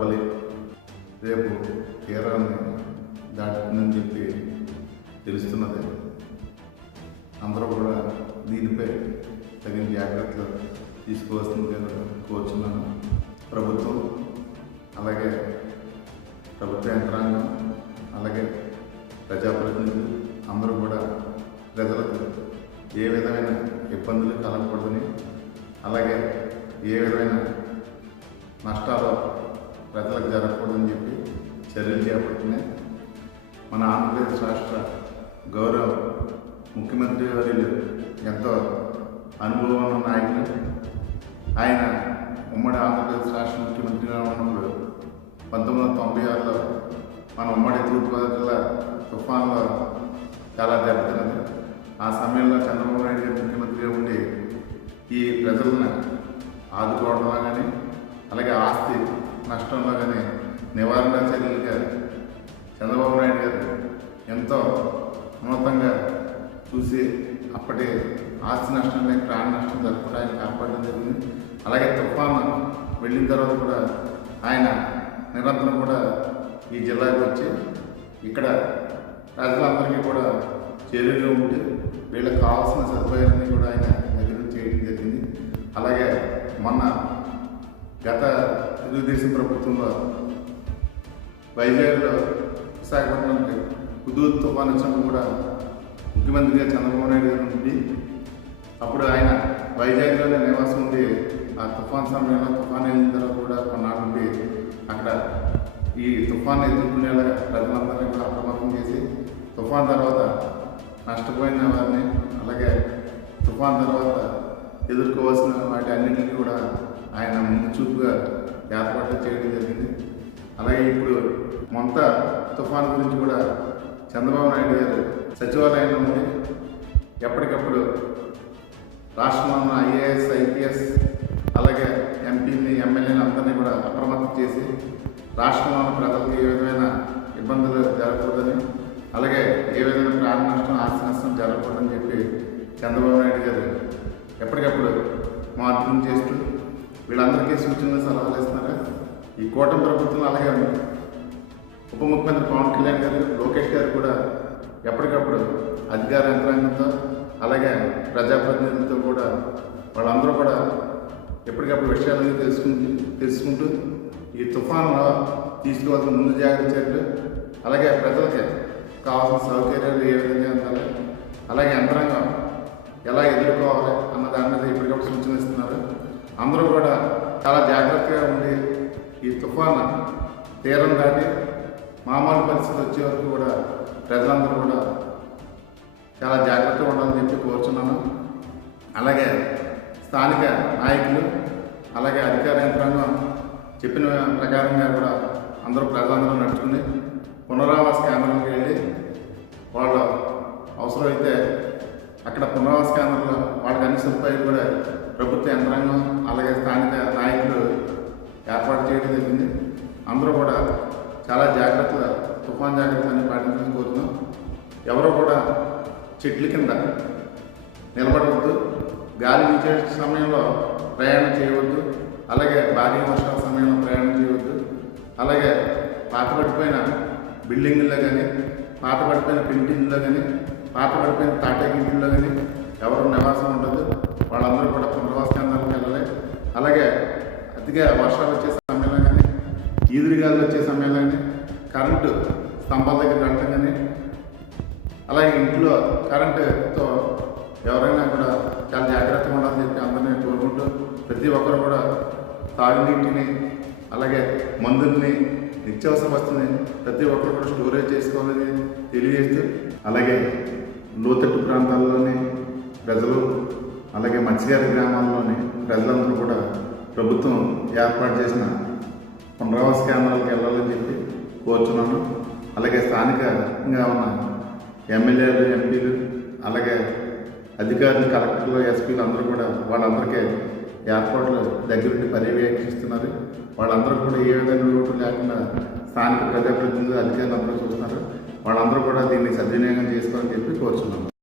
ప్రబలి రేపు తీరాన్ని దాటుతుందని చెప్పి తెలుస్తున్నది. అందరూ కూడా దీనిపై తగిన జాగ్రత్తలు తీసుకోవాల్సిందిగా కోరుచున్నాను. ప్రభుత్వం, అలాగే ప్రభుత్వ యంత్రాంగం, అలాగే ప్రజాప్రతినిధులు అందరూ కూడా ప్రజలకు ఏ విధమైన ఇబ్బందులు కలగకూడదని, అలాగే ఏ విధమైన నష్టాలు ప్రజలకు జరగకూడదని చెప్పి చర్యలు చేపడుతున్నాయి. మన ఆంధ్రప్రదేశ్ రాష్ట్ర గౌరవ ముఖ్యమంత్రి వర్యులు ఎంతో అనుభవం ఉన్న నాయకులు. ఆయన ఉమ్మడి ఆంధ్రప్రదేశ్ రాష్ట్ర ముఖ్యమంత్రిగా ఉన్నప్పుడు 1996లో మన ఉమ్మడి తూర్పుగోదావరి జిల్లా తుఫాన్లో చాలా దెబ్బతిన్నది. ఆ సమయంలో చంద్రబాబు నాయుడు గారు ముఖ్యమంత్రిగా ఉండి ఈ ప్రజలను ఆదుకోవడంలో కానీ, అలాగే ఆస్తి నష్టంలో కానీ నివారణ చర్యలుగా చంద్రబాబు నాయుడు గారు ఎంతో ఉన్నతంగా చూసి అప్పటి ఆస్తి నష్టం లేక ప్రాణ నష్టం జరగకుండా ఆయన కాపాడడం జరిగింది. అలాగే తుఫాను వెళ్ళిన తర్వాత కూడా ఆయన నిరంతరం కూడా ఈ జిల్లాకు వచ్చి ఇక్కడ ప్రజలందరికీ కూడా చేరుగా ఉండి వీళ్ళకి కావాల్సిన సదుపాయాలన్నీ కూడా ఆయన దగ్గర చేయడం జరిగింది. అలాగే మొన్న గత తెలుగుదేశం ప్రభుత్వంలో వైజాగ్లో విశాఖపట్నానికి హుదూద్ తుఫాను వచ్చినప్పుడు కూడా ముఖ్యమంత్రిగా చంద్రబాబు నాయుడు గారు ఉండి అప్పుడు ఆయన వైజాగ్లోనే నివాసం ఉండి ఆ తుఫాన్ సమయంలో తుఫాన్ వెళ్ళిన తర్వాత కూడా కొన్నాళ్ళు ఉండి అక్కడ ఈ తుఫాన్ ఎదుర్కొనేలా ప్రజలందరినీ కూడా అప్రమత్తం చేసి తుఫాన్ తర్వాత నష్టపోయిన వారిని, అలాగే తుఫాన్ తర్వాత ఎదుర్కోవాల్సిన వాటి అన్నింటినీ కూడా ఆయన ముందు చూపుగా ఏర్పాట్లు చేయడం జరిగింది. అలాగే ఇప్పుడు మొంత తుఫాన్ గురించి కూడా చంద్రబాబు నాయుడు గారు సచివాలయంలో ఉండి ఎప్పటికప్పుడు రాష్ట్రంలో ఉన్న ఐఏఎస్, ఐపీఎస్, అలాగే ఎంపీని, ఎమ్మెల్యేని అందరినీ కూడా అప్రమత్తం చేసి రాష్ట్రంలో ఉన్న ప్రజలకు ఏ విధమైన ఇబ్బందులు జరగకూడదని, అలాగే ఏ విధమైన ప్రాణ నష్టం, ఆస్తి నష్టం జరగకూడదని చెప్పి చంద్రబాబు నాయుడు గారు ఎప్పటికప్పుడు మార్పులు చేస్తూ వీళ్ళందరికీ సూచనలు, సలహాలు ఇస్తున్నారు. ఈ కూటమి ప్రభుత్వం అలాగే ఉంది. ఉప ముఖ్యమంత్రి పవన్ కళ్యాణ్ గారు, లోకేష్ గారు కూడా ఎప్పటికప్పుడు అధికార యంత్రాంగంతో, అలాగే ప్రజాప్రతినిధులతో కూడా వాళ్ళందరూ కూడా ఎప్పటికప్పుడు విషయాలను తెలుసుకుంటూ ఈ తుఫాన్లో తీసుకోవాల్సిన ముందు జాగ్రత్త చర్యలు, అలాగే ప్రజలకి కావాల్సిన సౌకర్యాలు ఏ విధంగా ఉండాలి, అలాగే యంత్రాంగం ఎలా ఎదుర్కోవాలి అన్న దాని మీద ఎప్పటికప్పుడు సూచన ఇస్తున్నారు. అందరూ కూడా చాలా జాగ్రత్తగా ఉండి ఈ తుఫాను తీరం దాటి మామూలు పరిస్థితి వచ్చే వరకు కూడా ప్రజలందరూ కూడా చాలా జాగ్రత్తగా ఉండాలని చెప్పి కోరుచున్నాను. అలాగే స్థానిక నాయకులు, అలాగే అధికార యంత్రాంగం చెప్పిన ప్రకారంగా కూడా ప్రజలందరూ నడుచుకుని పునరావాస కేంద్రానికి వెళ్ళి వాళ్ళు అవసరమైతే అక్కడ పునరావాస కేంద్రంలో వాళ్ళకి అన్ని సదుపాయాలు కూడా ప్రభుత్వ యంత్రాంగం, అలాగే స్థానిక నాయకులు ఏర్పాటు చేయడం జరిగింది. అందరూ కూడా చాలా జాగ్రత్తగా తుఫాన్ జాగ్రత్తని పాటించాలని కోరుతున్నాం. ఎవరో కూడా చెట్ల కింద నిలబడవద్దు, గాలి వీచే సమయంలో ప్రయాణం చేయవద్దు, అలాగే భారీ వర్షాల సమయంలో ప్రయాణం చేయవద్దు, అలాగే పాతపడిపోయిన బిల్డింగుల్లో కానీ, పాతపడిపోయిన పెయింటింగ్లో కానీ, పాతపడిపోయిన తాటాకింటిల్లో కానీ ఎవరు నివాసం ఉండదు. వాళ్ళందరూ కూడా పునరావాస కేంద్రాలకు వెళ్ళాలి. అలాగే అతిగా వర్షాలు వచ్చే సమయంలో కానీ, ఈదురుగాలు వచ్చే సమయంలో కానీ, కరెంటు స్తంభాల దగ్గర వెళ్ళడం కానీ, అలాగే ఇంట్లో కరెంటుతో ఎవరైనా కూడా చాలా జాగ్రత్తగా ఉండాలని చెప్పి అందరినీ కోరుకుంటూ ప్రతి ఒక్కరు కూడా తాగునీటిని, అలాగే మందుల్ని, నిత్యావసర వస్తువుని ప్రతి ఒక్కరు కూడా స్టోరేజ్ చేసుకోవాలని తెలియజేస్తూ, అలాగే లోతట్టు ప్రాంతాల్లోని ప్రజలు, అలాగే మత్స్యకార గ్రామాల్లోని ప్రజలందరూ కూడా ప్రభుత్వం ఏర్పాటు చేసిన పునరావాస కేంద్రాలకు వెళ్ళాలని చెప్పి కోరుచున్నాను. అలాగే స్థానికంగా ఉన్న ఎమ్మెల్యేలు, ఎంపీలు, అలాగే అధికారులు, కలెక్టర్లు, ఎస్పీలు అందరూ కూడా వాళ్ళందరికీ ఏర్పాట్లు దగ్గరుండి పర్యవేక్షిస్తున్నారు. వాళ్ళందరూ కూడా ఏ విధంగా లోటు లేకుండా స్థానిక ప్రజాప్రతినిధులు, అధికారులు అందరూ చూస్తున్నారు. వాళ్ళందరూ కూడా దీన్ని సద్వినియోగం చేసుకోవాలని చెప్పి కోరుచున్నాను.